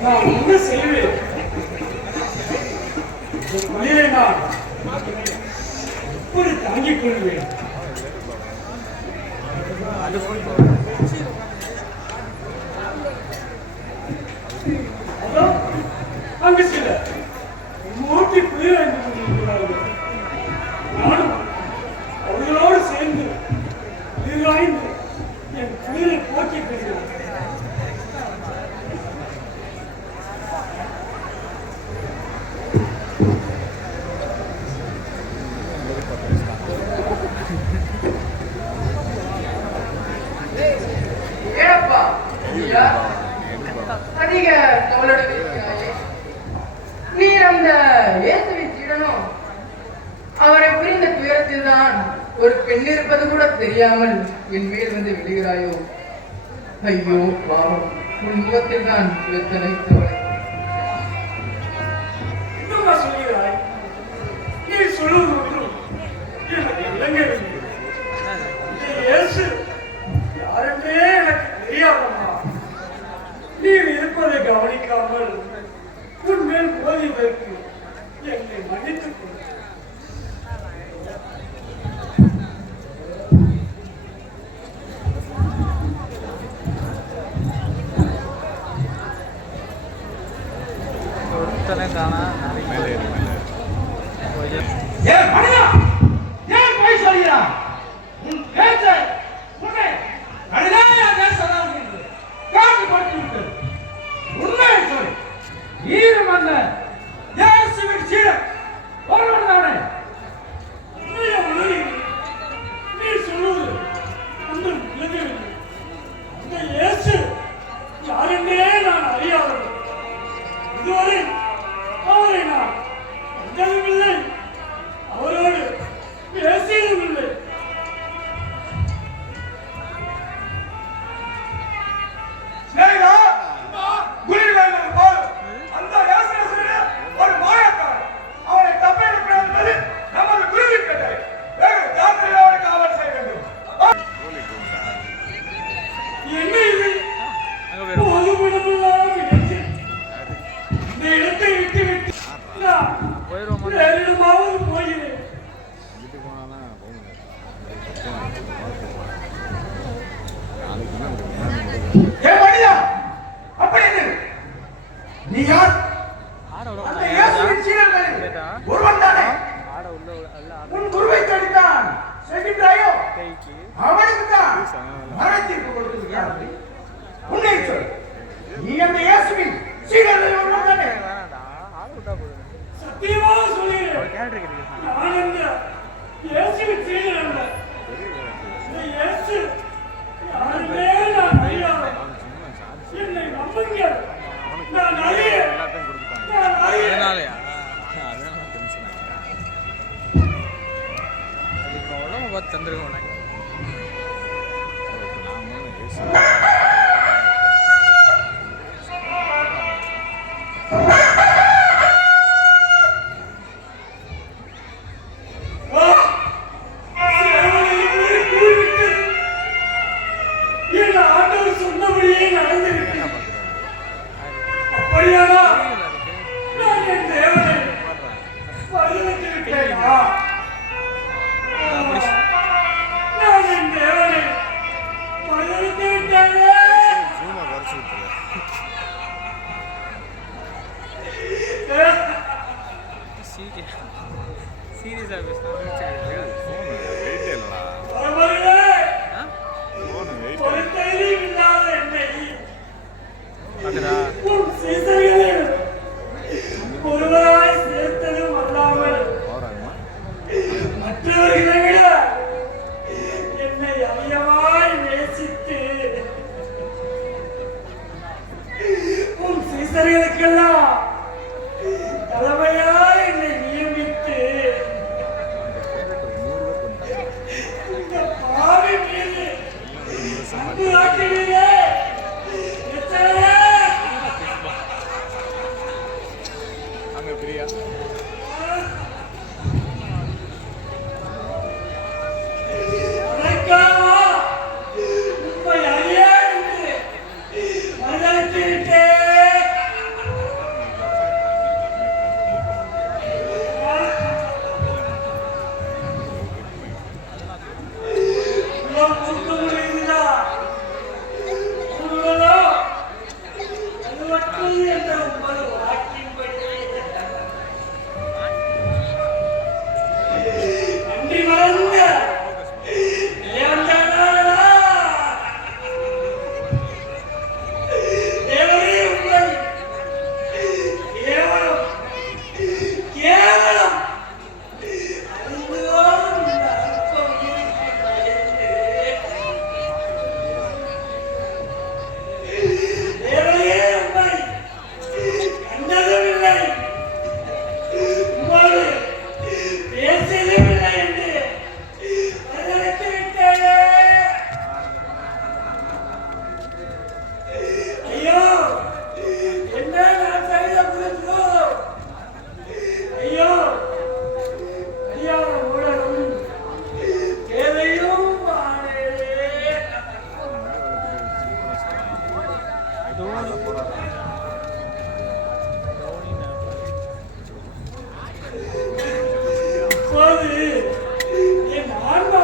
நான் என்ன செய்வேன். இந்த நான் எப்படி தாங்கிக் கொள்வேன் அந்த இயேசுவின் சீடனும் அவரை புரிந்த துயரத்தில் தான் ஒரு பெண் இருப்பது கூட தெரியாமல் என் மேல் வந்து விழுகிறாயோ? ஐயோ பாவம். உன் முகத்தில் தான் எத்தனை கவலை என்னம்மா சொல்கிறாய்? நீ சொல்லுவது ஒன்றும் எனக்கு விளங்கவில்லை. இந்த இயேசு யாருமே எனக்கு தெரியாதம்மா. நீர் இருப்பதை கவனிக்காமல் உன் மேல் போதியதற்கு உன் பேச்சை உன்னை கடுமையாக பேசலாம் என்று காட்டுப்படுத்தி விட்டது உண்மையை சொல். ஈரம் அல்ல யார் அந்த இயேசுவின் சீடர்களில்? ஒருவன் தானே? உன் குருவை தடுத்தான். செய்கின்றாயோ அவனுக்கு தான் மரணத்திற்கு கொடுத்திருக்கிறார்கள் உன்னை சொல். நீ அந்த இயேசுவின் சீடர்களில் ஒருவன் தானே? சத்தியமாக கிடைக்கும் நான் அந்த இயேசுவின் சீடர் ಅವತ್ತು ತಂದ್ರಗೋಣ 啊。Yeah. போது என் ஆன்மா